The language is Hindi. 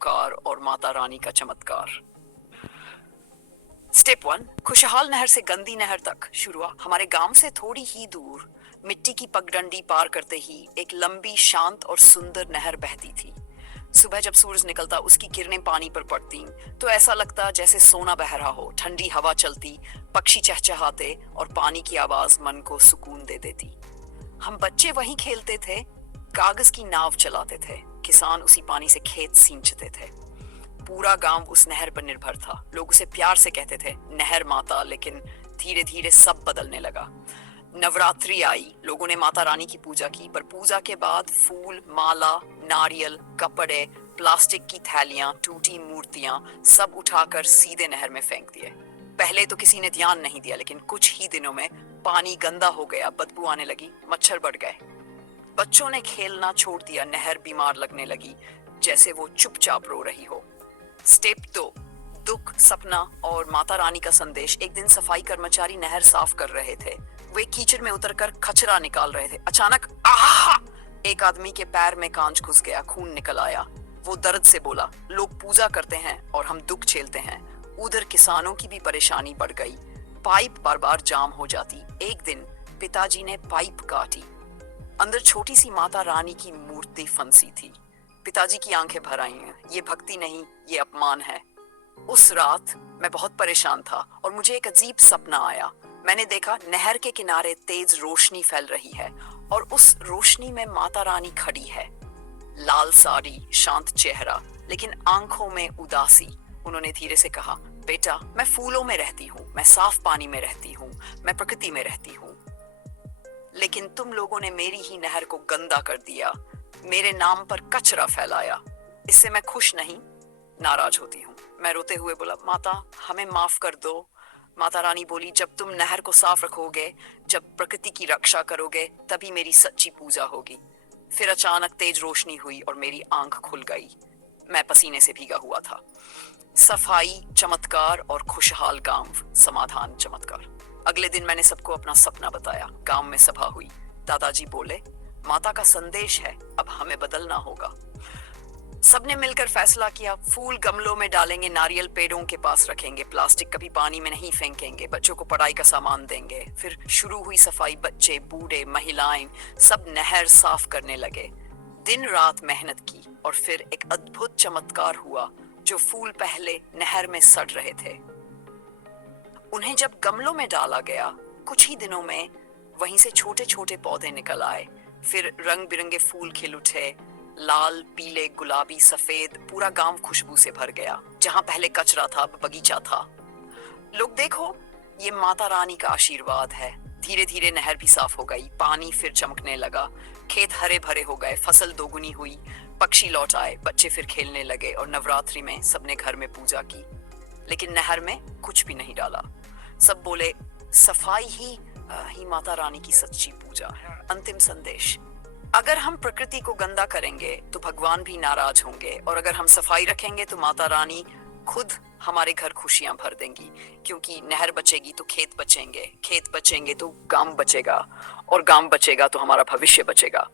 पुकार और माता रानी का चमत्कार। स्टेप 1, खुशहाल नहर से गंदी नहर तक शुरू। हमारे गांव से थोड़ी ही दूर मिट्टी की पगडंडी पार करते ही एक लंबी, शांत और सुंदर नहर बहती थी। सुबह जब सूरज निकलता, उसकी किरणें पानी पर पड़ती तो ऐसा लगता जैसे सोना बह रहा हो। ठंडी हवा चलती, पक्षी चहचहाते और पानी की आवाज मन को सुकून दे देती। हम बच्चे वहीं खेलते थे, कागज की नाव चलाते थे, किसान उसी पानी से खेत सींचते थे। पूरा गांव उस नहर पर निर्भर था। लोग उसे प्यार से कहते थे नहर माता। लेकिन धीरे धीरे सब बदलने लगा। नवरात्रि आई, लोगों ने माता रानी की पूजा की, पर पूजा के बाद फूल, माला, नारियल, कपड़े, प्लास्टिक की थैलियां, टूटी मूर्तियां सब उठाकर सीधे नहर में फेंक दिए। पहले तो किसी ने ध्यान नहीं दिया, लेकिन कुछ ही दिनों में पानी गंदा हो गया, बदबू आने लगी, मच्छर बढ़ गए। बच्चों ने खेलना छोड़ दिया, नहर बीमार लगने लगी, जैसे वो चुपचाप रो रही हो। स्टेप 2, दुख, सपना और माता रानी का संदेश। एक दिन सफाई कर्मचारी नहर साफ कर रहे थे। वे कीचड़ में उतरकर कचरा निकाल रहे थे। अचानक आहा! एक आदमी के पैर में कांच घुस गया, खून निकल आया। वो दर्द से बोला, लोग पूजा करते हैं और हम दुख झेलते हैं। उधर किसानों की भी परेशानी बढ़ गई। पाइप बार बार जाम हो जाती। एक दिन पिताजी ने पाइप काटी। अंदर छोटी सी माता रानी की मूर्ति फंसी थी। पिताजी की आंखें भर आई। ये भक्ति नहीं, ये अपमान है। उस रात मैं बहुत परेशान था और मुझे एक अजीब सपना आया। मैंने देखा नहर के किनारे तेज रोशनी फैल रही है और उस रोशनी में माता रानी खड़ी है। लाल साड़ी, शांत चेहरा, लेकिन आंखों में उदासी। उन्होंने धीरे से कहा, बेटा, मैं फूलों में रहती हूँ, मैं साफ पानी में रहती हूँ, मैं प्रकृति में रहती हूँ। लेकिन तुम लोगों ने मेरी ही नहर को गंदा कर दिया, मेरे नाम पर कचरा फैलाया। इससे मैं खुश नहीं, नाराज होती हूँ। मैं रोते हुए बोला, माता, हमें माफ कर दो। माता रानी बोली, जब तुम नहर को साफ रखोगे, जब प्रकृति की रक्षा करोगे, तभी मेरी सच्ची पूजा होगी। फिर अचानक तेज रोशनी हुई और मेरी आंख खुल गई। मैं पसीने से भीगा हुआ था। सफाई चमत्कार और खुशहाल गांव समाधान चमत्कार। अगले दिन मैंने सबको अपना सपना बताया। गांव में सभा हुई। दादाजी बोले, माता का संदेश है, अब हमें बदलना होगा। सबने मिलकर फैसला किया, फूल गमलों में डालेंगे, नारियल पेड़ों के पास रखेंगे, प्लास्टिक कभी पानी में नहीं फेंकेंगे, बच्चों को पढ़ाई का सामान देंगे। फिर शुरू हुई सफाई। बच्चे, बूढ़े, महिलाएं सब नहर साफ करने लगे। दिन रात मेहनत की और फिर एक अद्भुत चमत्कार हुआ। जो फूल पहले नहर में सड़ रहे थे, उन्हें जब गमलों में डाला गया, कुछ ही दिनों में वहीं से छोटे छोटे पौधे निकल आए। फिर रंग बिरंगे फूल खिल उठे, लाल, पीले, गुलाबी, सफेद। पूरा गांव खुशबू से भर गया। जहां पहले कचरा था, अब बगीचा था। लोग देखो, ये माता रानी का आशीर्वाद है। धीरे धीरे नहर भी साफ हो गई, पानी फिर चमकने लगा, खेत हरे भरे हो गए, फसल दोगुनी हुई, पक्षी लौट आए, बच्चे फिर खेलने लगे और नवरात्रि में सबने घर में पूजा की। लेकिन नहर में कुछ भी नहीं डाला। सब बोले, सफाई ही माता रानी की सच्ची पूजा है। अंतिम संदेश, अगर हम प्रकृति को गंदा करेंगे तो भगवान भी नाराज होंगे, और अगर हम सफाई रखेंगे तो माता रानी खुद हमारे घर खुशियां भर देंगी। क्योंकि नहर बचेगी तो खेत बचेंगे, खेत बचेंगे तो गांव बचेगा, और गांव बचेगा तो हमारा भविष्य बचेगा।